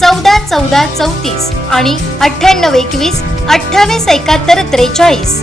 चौदा चौदा चौतीस आणि अठ्ठ्याण्णव एकवीस अठ्ठावीस एकाहत्तर त्रेचाळीस.